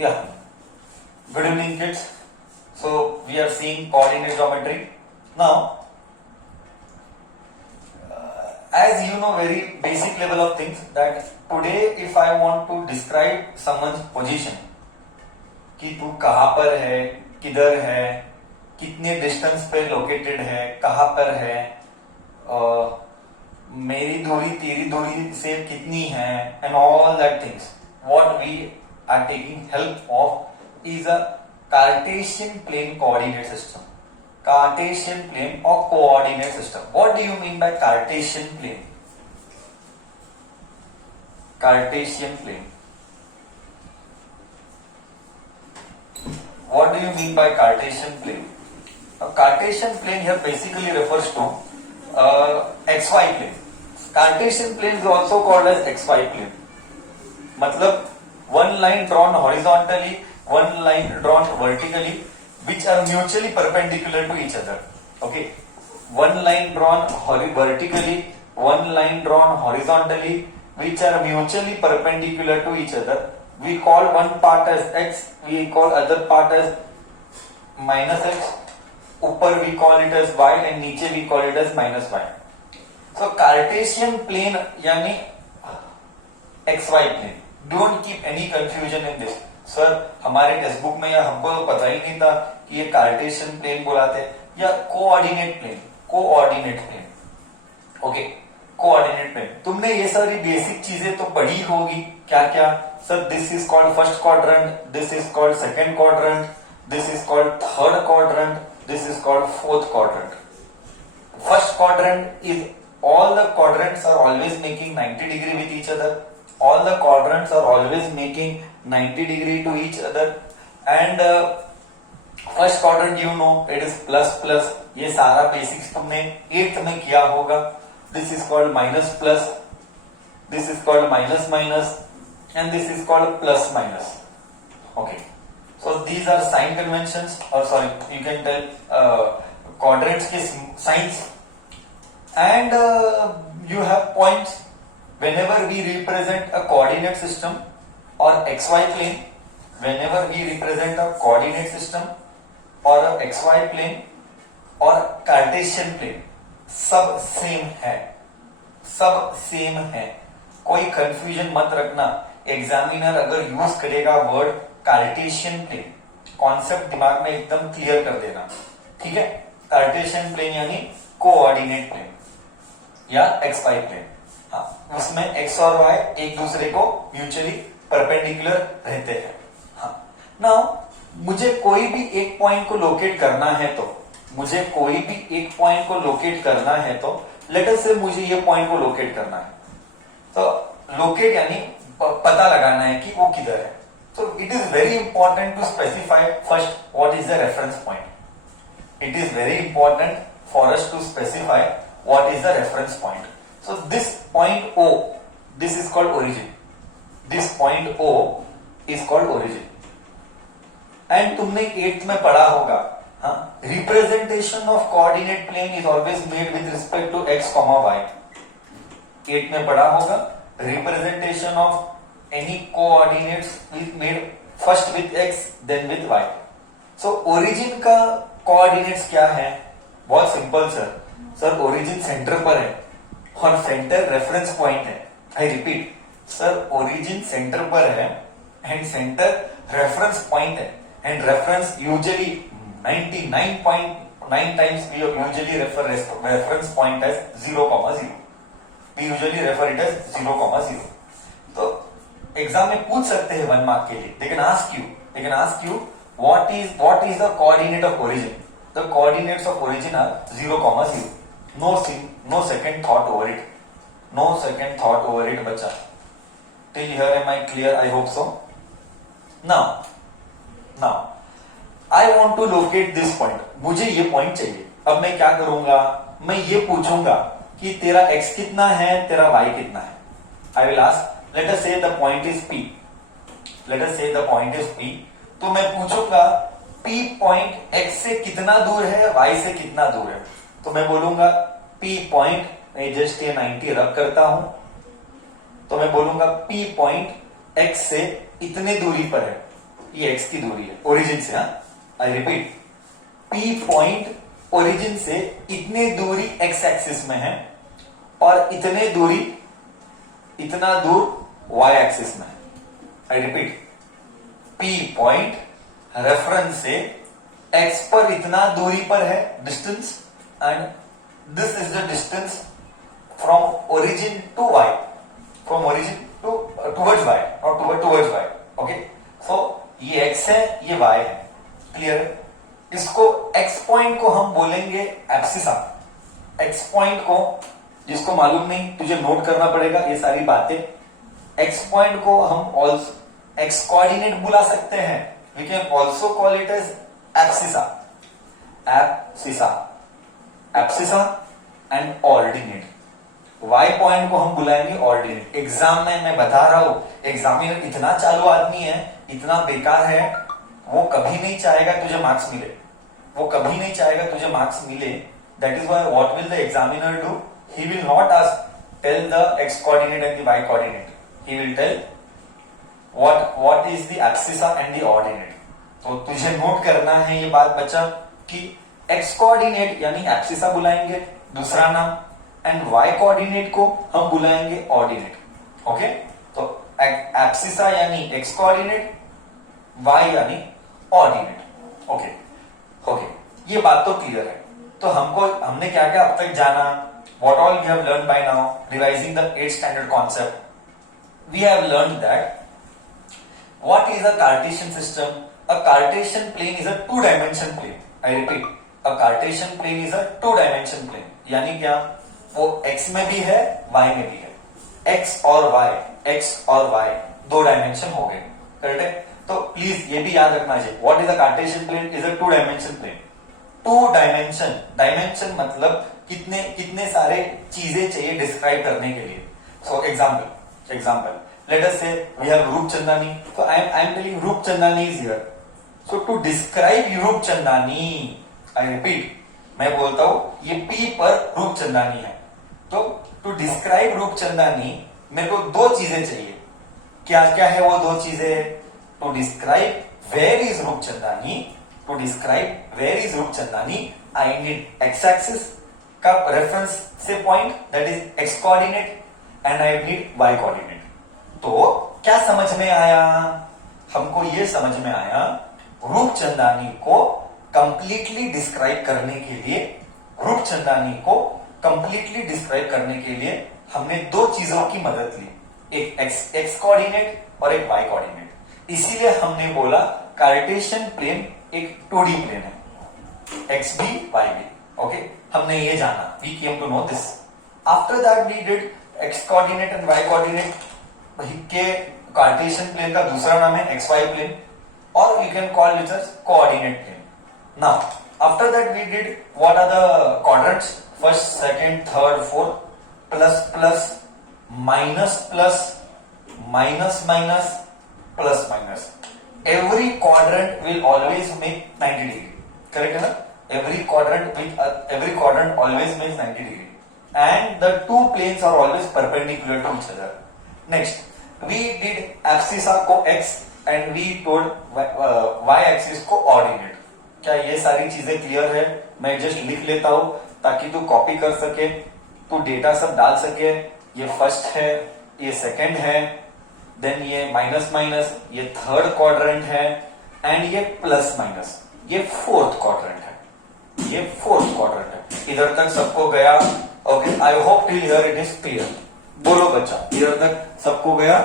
Yeah. Good evening, kids. So we are seeing coordinate geometry. Now, as you know, very basic level of things that today if I want to describe someone's position, कि तू कहाँ पर है, किधर है, कितने distance पे located है, कहाँ पर है, मेरी दूरी तेरी दूरी से कितनी है, and all that things. What we are taking help of is a Cartesian plane coordinate system. Cartesian plane or coordinate system. What do you mean by Cartesian plane? Cartesian plane. What do you mean by Cartesian plane? A Cartesian plane here basically refers to XY plane. Cartesian plane is also called as XY plane. मतलब one line drawn horizontally, one line drawn vertically, which are mutually perpendicular to each other. Okay, one line drawn vertically, one line drawn horizontally, which are mutually perpendicular to each other. We call one part as x, we call other part as minus x. ऊपर we call it as y and नीचे we call it as minus y. So Cartesian plane यानी XY plane. Don't keep any confusion in this. Sir हमारे text book में या हमको तो पता ही नहीं था कि ये कार्टेशियन प्लेन बुलाते या coordinate plane. Coordinate plane. Okay, coordinate plane. तुमने ये सारी बेसिक चीजें तो पढ़ी होगी. क्या क्या sir? This is called first quadrant, this is called second quadrant, this is called third quadrant, this is called fourth quadrant. First quadrant is all the quadrants are always making 90 degree with each other. All the quadrants are always making 90 degree to each other. And first quadrant you know it is plus plus. ये सारा basics तुमने 8th में किया होगा. This is called minus plus. This is called minus minus. And this is called plus minus. Okay. So these are sign conventions, or sorry, you can tell quadrants के signs. And you have points. Whenever we represent a coordinate system or XY plane, whenever we represent a coordinate system or a XY plane or Cartesian plane, सब same है, सब same है. कोई confusion मत रखना. Examiner अगर use करेगा word Cartesian plane, concept दिमाग में एकदम क्लियर कर देना. ठीक है? कार्टेशियन प्लेन यानी कोऑर्डिनेट प्लेन या XY प्लेन. हाँ, उसमें x और y एक दूसरे को म्यूचुअली परपेंडिकुलर रहते हैं. हाँ, नाउ मुझे कोई भी एक पॉइंट को लोकेट करना है तो, मुझे कोई भी एक पॉइंट को लोकेट करना है तो, लेट अस से मुझे ये पॉइंट को लोकेट करना है. तो लोकेट यानी पता लगाना है कि वो किधर है. तो it is very important to specify first what is the reference point. It is very important for us to specify what is the reference point. So this point O, this is called origin. This point O is called origin. And तुमने 8th में पढ़ा होगा, हाँ, representation of coordinate plane is always made with respect to x, y. 8th में पढ़ा होगा, representation of any coordinates is made first with x then with y. So origin का coordinates क्या है? बहुत simple sir. Sir origin centre पर है और सेंटर रेफरेंस पॉइंट है. I repeat sir, origin centre पर है एंड सेंटर रेफरेंस पॉइंट है. And reference usually 99.9 times we usually refer reference point as 0,0. We usually refer it as 0,0. तो exam में पूछ सकते हैं 1 मार्क के लिए. They can ask you what is the coordinate of origin. The coordinates of origin are 0,0. No second thought over it. No second thought over it, बच्चा. Till here am I clear? I hope so. Now, I want to locate this point. मुझे ये point चाहिए. अब मैं क्या करूंगा? मैं ये पूछूंगा कि तेरा x कितना है, तेरा y कितना है. I will ask. Let us say the point is P. तो मैं पूछूंगा P पॉइंट x से कितना दूर है, y से कितना दूर है. तो मैं बोलूंगा P पॉइंट, मैं जस्ट ये 90 रब करता हूं, तो मैं बोलूंगा P पॉइंट x से इतने दूरी पर है. ये x की दूरी है ओरिजिन से। आई रिपीट, P पॉइंट ओरिजिन से इतने दूरी x एक्सिस में है और इतना दूर y एक्सिस में है। I repeat, P point reference से x पर इतना दूरी पर है distance, and this is the distance from origin to y, from origin to towards y और टुवर्ड्स y। ओके, सो ये x है, ये y है। क्लियर? इसको x पॉइंट को हम बोलेंगे एब्सिसा। x पॉइंट को, जिसको मालूम नहीं तुझे नोट करना पड़ेगा ये सारी बातें। x पॉइंट को हम ऑल्सो x कोऑर्डिनेट बुला सकते हैं। We can also call it as abscissa, abscissa and ordinate. y point को हम बुलाएंगे ऑर्डिनेट। एग्जाम में मैं बता रहा हूं, एग्जामिनर इतना चालू आदमी है, इतना बेकार है, वो कभी नहीं चाहेगा तुझे मार्क्स मिले, वो कभी नहीं चाहेगा तुझे मार्क्स मिले। That is why what will the examiner do, he will not ask tell the x coordinate and the y coordinate, he will tell what is the abscissa and the ordinate। तो तुझे note करना है ये बात बच्चा कि x coordinate यानी abscissa बुलाएंगे दूसरा नाम, एंड y कोऑर्डिनेट को हम बुलाएंगे ऑर्डिनेट। ओके, तो एब्सिसा यानी x कोऑर्डिनेट, y यानी ऑर्डिनेट। ओके ओके, ये बात तो क्लियर है। तो हमने क्या क्या अब तक जाना, what all we have learned by now, revising the 8th standard concept. We have learned that what is a Cartesian system? A Cartesian plane is a two-dimension plane. I repeat, a Cartesian plane is a two-dimension plane. यानी क्या, वो x में भी है, y में भी है। x और y दो डायमेंशन हो गए, करेक्ट है? तो प्लीज ये भी याद रखना चाहिए, what is a Cartesian plane? Is a two dimension plane. Two dimension, dimension मतलब कितने सारे चीजें चाहिए डिस्क्राइब करने के लिए। So example let us say we have Rupchandani, so I am telling Rupchandani is here, so to describe Rupchandani, I repeat, मैं बोलता हूं ये P पर रूपचंदानी है, तो टू डिस्क्राइब रूपचंदानी मेरे को दो चीजें चाहिए। क्या क्या है वो दो चीजें? To describe where is Roopchandani, I need x axis का रेफरेंस से point, that is x coordinate, and I need y coordinate. तो क्या समझ में आया? हमको ये समझ में आया, रूपचंदानी को कंप्लीटली डिस्क्राइब करने के लिए हमने दो चीजों की मदद ली, एक एक्स कोऑर्डिनेट और एक वाई कोऑर्डिनेट। इसीलिए हमने बोला कार्टेशियन प्लेन एक 2D प्लेन है, एक्स भी वाई भी। ओके, हमने ये जाना, we came to know this. After that we did x coordinate and y coordinate के कार्टेशियन प्लेन का दूसरा नाम है एक्स वाई प्लेन, और you can call it as coordinate plane. Now after that we did what are the quadrants, first, second, third, fourth, plus plus, minus plus, minus minus, plus minus. Every quadrant will always make 90 degree, correct है ना? every quadrant always makes 90 degree, and the two planes are always perpendicular to each other. Next, we did abscissa को x and we told y axis को ordinate। क्या ये सारी चीजें clear है? मैं जस्ट लिख लेता हूं ताकि तू कॉपी कर सके, तू डेटा सब डाल सके। ये फर्स्ट है, ये सेकंड है, देन ये माइनस माइनस, ये थर्ड क्वाड्रेंट है, एंड ये प्लस माइनस, ये फोर्थ क्वाड्रेंट है, ये फोर्थ क्वाड्रेंट है। इधर तक सबको गया? Okay, I hope till here it is clear. बोलो बच्चा, इधर तक सबको गया?